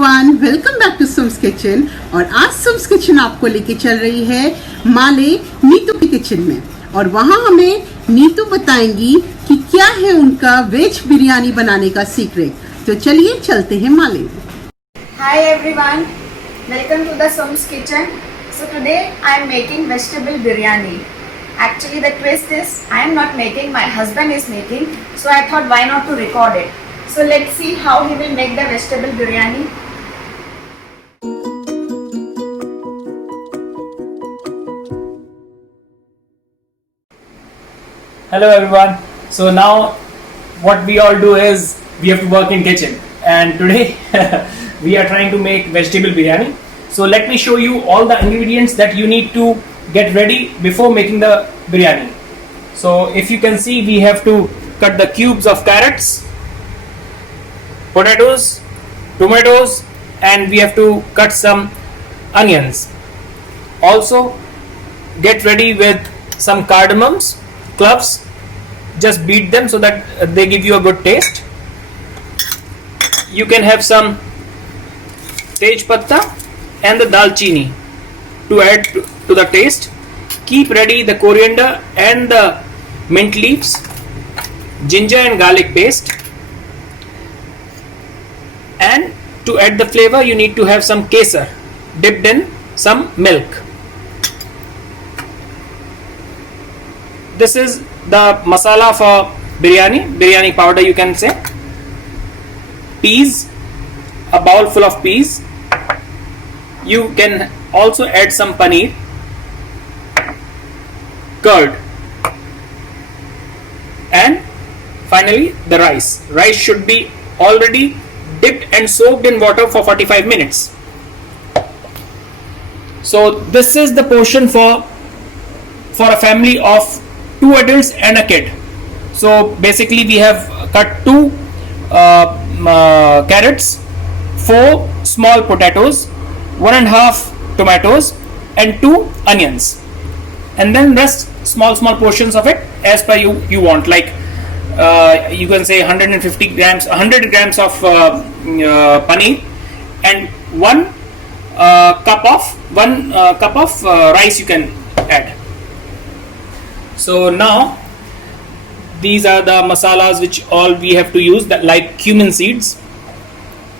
Everyone, welcome back to Sum's kitchen. और आज सुम्स kitchen आपको लेके चल रही है माले नीतू की किचन में, और वहाँ हमें नीतू बताएंगी कि क्या है उनका वेज बिरयानी बनाने का सीक्रेट। तो चलिए चलते हैं माले। Hi everyone, welcome to the Sums kitchen. So today I am making vegetable biryani. Actually the twist is I am not making, my husband is making. So I thought why not to record it. So let's see how he will make the vegetable biryani. Hello everyone. So now what we all do is we have to work in kitchen, and today we are trying to make vegetable biryani. So let me show you all the ingredients that you need to get ready before making the biryani. So if you can see, we have to cut the cubes of carrots, potatoes, tomatoes, and we have to cut some onions. Also get ready with some cardamoms, cloves. Just beat them so that they give you a good taste. You can have some tej patta and the dalchini to add to the taste. Keep ready the coriander and the mint leaves, ginger and garlic paste, and to add the flavor you need to have some kesar dipped in some milk. This is the masala for biryani powder you can say. Peas, a bowl full of peas. You can also add some paneer, curd, and finally the rice. Rice should be already dipped and soaked in water for 45 minutes. So this is the portion for a family of 2 adults and a kid. So basically we have cut 2 carrots, 4 small potatoes, 1.5 tomatoes, and 2 onions, and then rest small portions of it as per you want, like you can say 100 grams of paneer and 1 cup of rice you can add. So now these are the masalas which all we have to use, that like cumin seeds.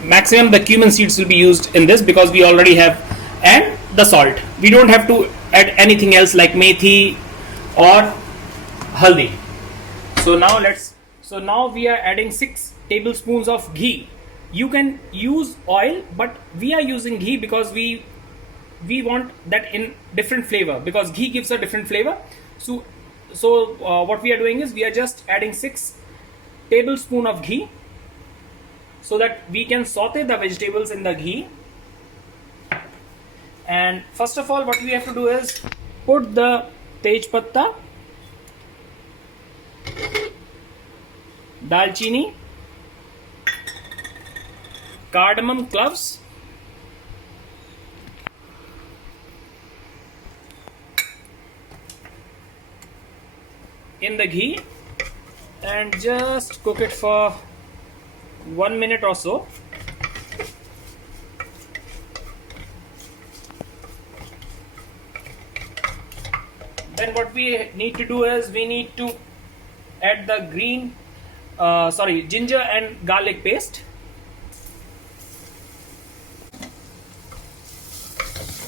Maximum the cumin seeds will be used in this because we already have, and the salt. We don't have to add anything else like methi or haldi. So now we are adding 6 tablespoons of ghee. You can use oil, but we are using ghee because we want that in different flavor, because ghee gives a different flavor. So what we are doing is we are just adding 6 tablespoons of ghee so that we can saute the vegetables in the ghee. And first of all, what we have to do is put the tej patta, dalchini, cardamom cloves, in the ghee, and just cook it for 1 minute or so. Then what we need to do is we need to add the ginger and garlic paste,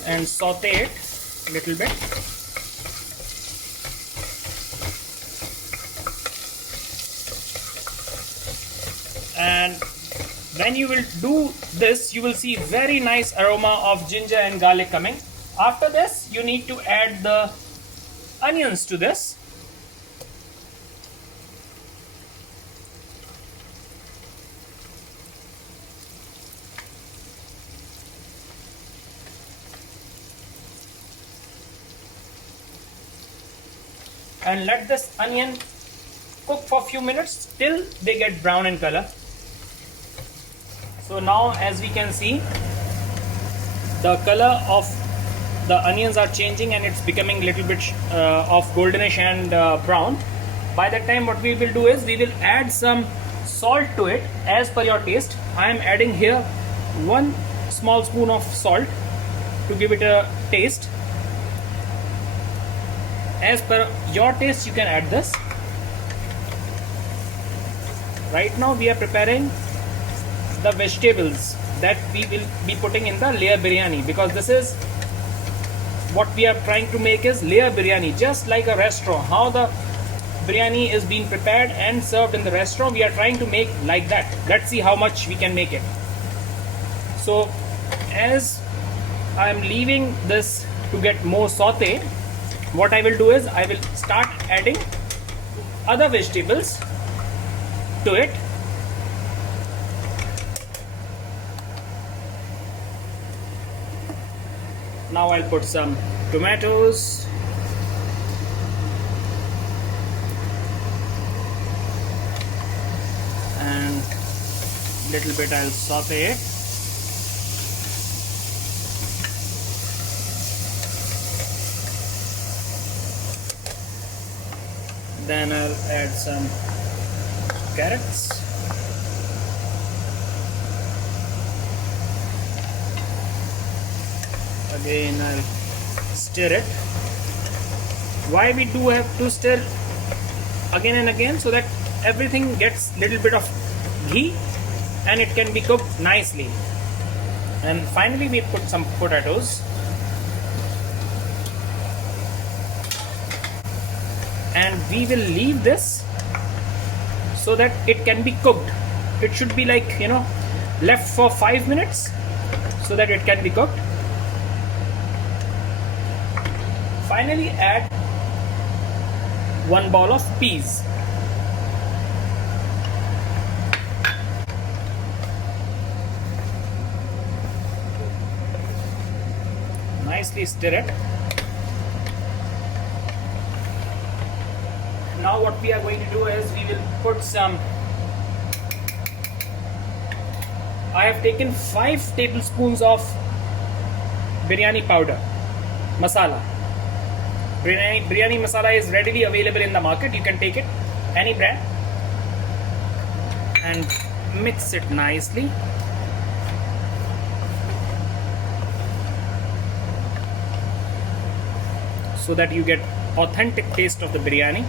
and saute it a little bit. And when you will do this, you will see very nice aroma of ginger and garlic coming. After this, you need to add the onions to this. And let this onion cook for a few minutes till they get brown in color. So now, as we can see, the color of the onions are changing and it's becoming a little bit of goldenish and brown. By that time, what we will do is we will add some salt to it as per your taste. I am adding here 1 small spoon of salt to give it a taste. As per your taste, you can add this. Right now we are preparing the vegetables that we will be putting in the layer biryani, because this is what we are trying to make is layer biryani, just like a restaurant. How the biryani is being prepared and served in the restaurant, we are trying to make like that. Let's see how much we can make it. So as I am leaving this to get more saute, what I will do is I will start adding other vegetables to it. Now I'll put some tomatoes, and little bit I'll saute it. Then I'll add some carrots. Again I'll stir it. Why we do have to stir again and again? So that everything gets little bit of ghee and it can be cooked nicely. And finally we put some potatoes. And we will leave this so that it can be cooked. It should be like, left for 5 minutes so that it can be cooked. Finally add 1 bowl of peas. Nicely stir it. Now what we are going to do is we will put some, I have taken 5 tablespoons of biryani powder, masala. Biryani masala is readily available in the market. You can take it, any brand, and mix it nicely. So that you get authentic taste of the biryani.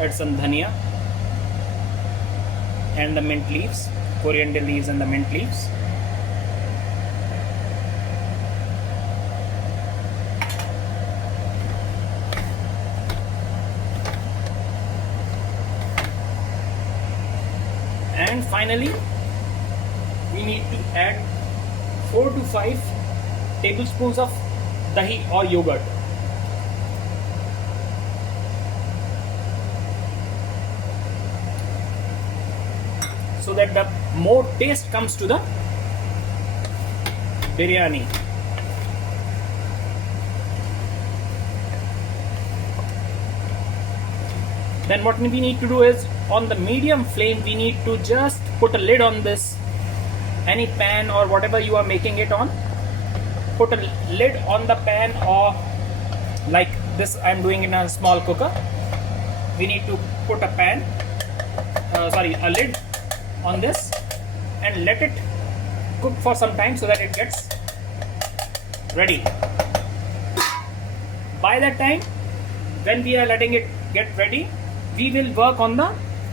Add some dhania and the mint leaves, coriander leaves and the mint leaves. And finally, we need to add 4 to 5 tablespoons of dahi or yogurt. So that the more taste comes to the biryani. Then what we need to do is, on the medium flame, we need to just put a lid on this, any pan or whatever you are making it on. Put a lid on the pan, or like this I am doing in a small cooker. We need to put a lid on this and let it cook for some time so that it gets ready. By that time, when we are letting it get ready, we will work on the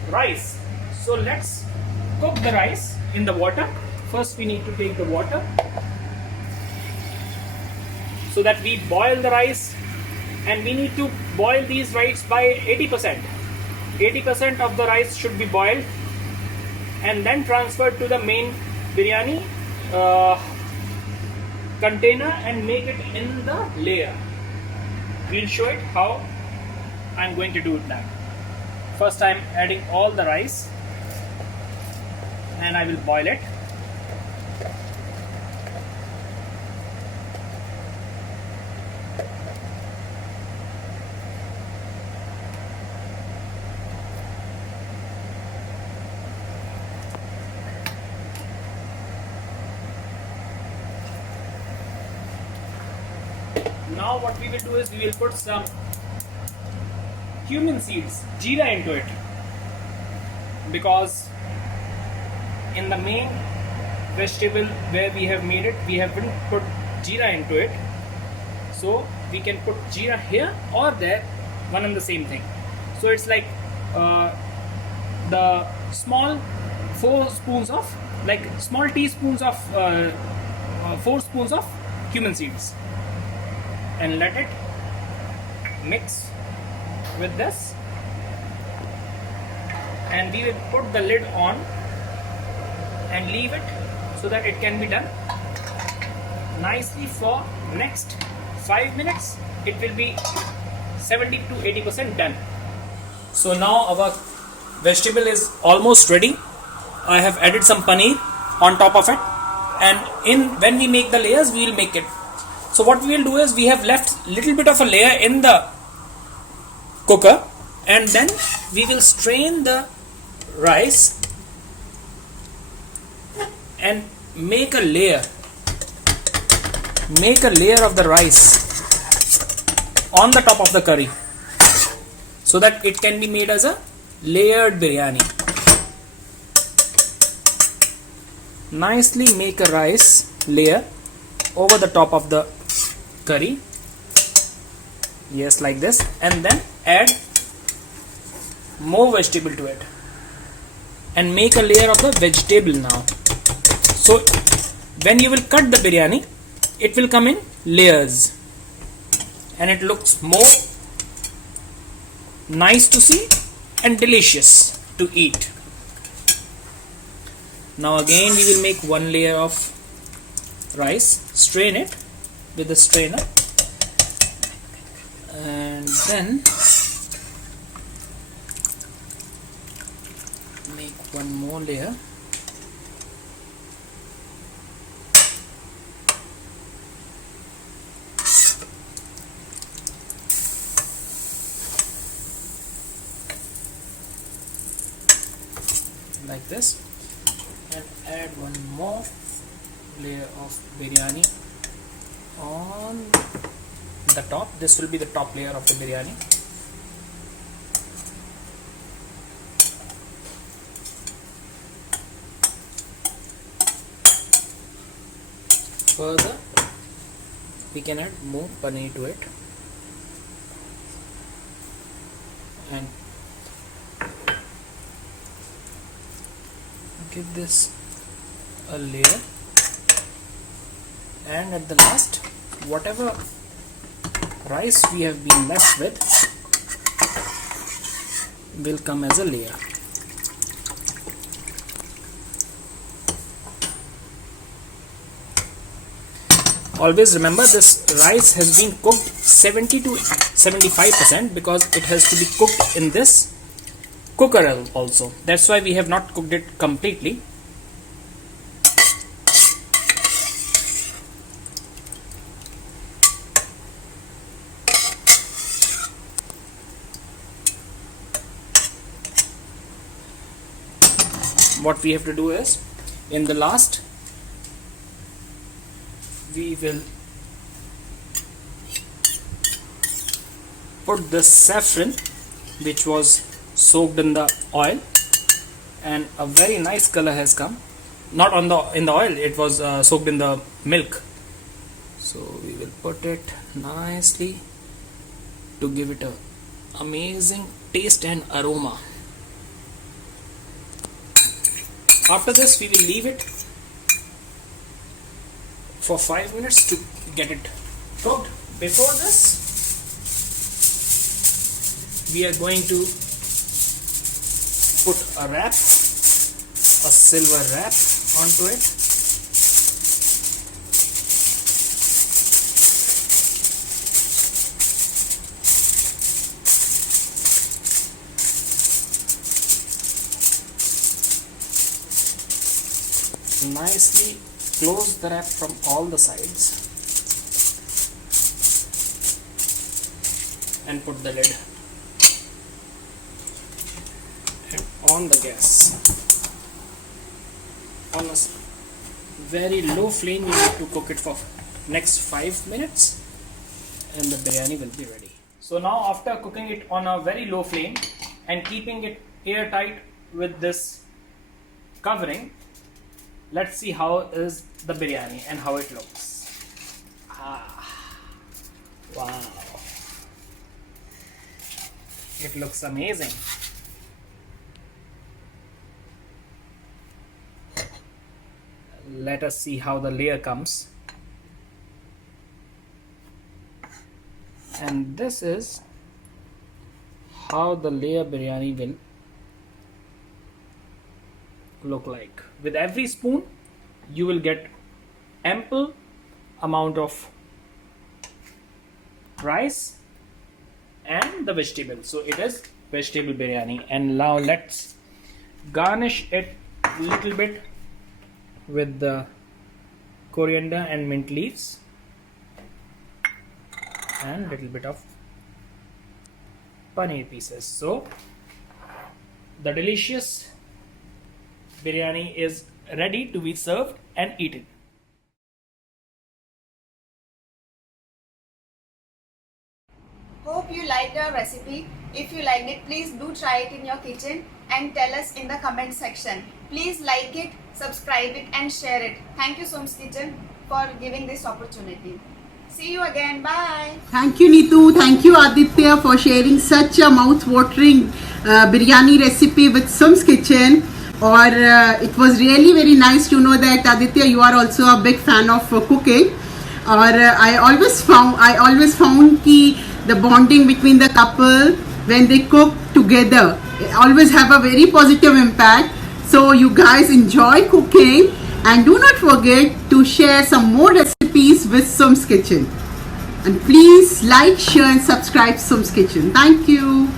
rice. So let's cook the rice in the water. First we need to take the water so that we boil the rice, and we need to boil these rice by 80%. 80% of the rice should be boiled and then transferred to the main biryani container and make it in the layer. We'll show it how I'm going to do that. First I'm adding all the rice and I will boil it. Now what we will do is we will put some cumin seeds, jeera into it, because in the main vegetable where we have made it, we haven't put jeera into it. So we can put jeera here or there, one and the same thing. So it's like the small 4 spoons of, like small teaspoons of 4 spoons of cumin seeds, and let it mix with this, and we will put the lid on and leave it so that it can be done nicely for next 5 minutes. It will be 70 to 80% done. So now our vegetable is almost ready. I have added some paneer on top of it, and when we make the layers, we will make it. So what we will do is, we have left little bit of a layer in the cooker, and then we will strain the rice and make a layer of the rice on the top of the curry, so that it can be made as a layered biryani. Nicely make a rice layer over the top of the curry, yes, like this, and then add more vegetable to it and make a layer of the vegetable now. So when you will cut the biryani, it will come in layers and it looks more nice to see and delicious to eat. Now again we will make one layer of rice, strain it with the strainer, and then make one more layer. Like this, and add one more layer of biryani on the top. This will be the top layer of the biryani. Further, we can add more paneer to it, and give this a layer, and at the last, whatever rice we have been left with will come as a layer. Always remember, this rice has been cooked 70 to 75% because it has to be cooked in this cooker also. That's why we have not cooked it completely. What we have to do is, in the last, we will put the saffron, which was soaked in the oil, and a very nice color has come. Not in the oil, it was soaked in the milk. So we will put it nicely to give it a amazing taste and aroma. After this, we will leave it for 5 minutes to get it cooked. Before this, we are going to put a wrap, a silver wrap onto it. Nicely close the wrap from all the sides and put the lid, and on the gas on a very low flame. You need to cook it for next 5 minutes, and the biryani will be ready. So now after cooking it on a very low flame and keeping it airtight with this covering, let's see how is the biryani and how it looks. Wow, it looks amazing. Let us see how the layer comes. And this is how the layer biryani will look like. With every spoon you will get ample amount of rice and the vegetable. So it is vegetable biryani. And now let's garnish it a little bit with the coriander and mint leaves and little bit of paneer pieces. So the delicious biryani is ready to be served and eaten. Hope you liked our recipe. If you liked it, please do try it in your kitchen and tell us in the comment section. Please like it, subscribe it and share it. Thank you Som's Kitchen for giving this opportunity. See you again. Bye. Thank you, Neetu. Thank you, Aditya, for sharing such a mouth-watering biryani recipe with Som's Kitchen. Or it was really very nice to know that, Aditya, you are also a big fan of cooking. Or I always found ki the bonding between the couple when they cook together always have a very positive impact. So you guys enjoy cooking and do not forget to share some more recipes with Som's Kitchen. And please like, share and subscribe Som's Kitchen. Thank you.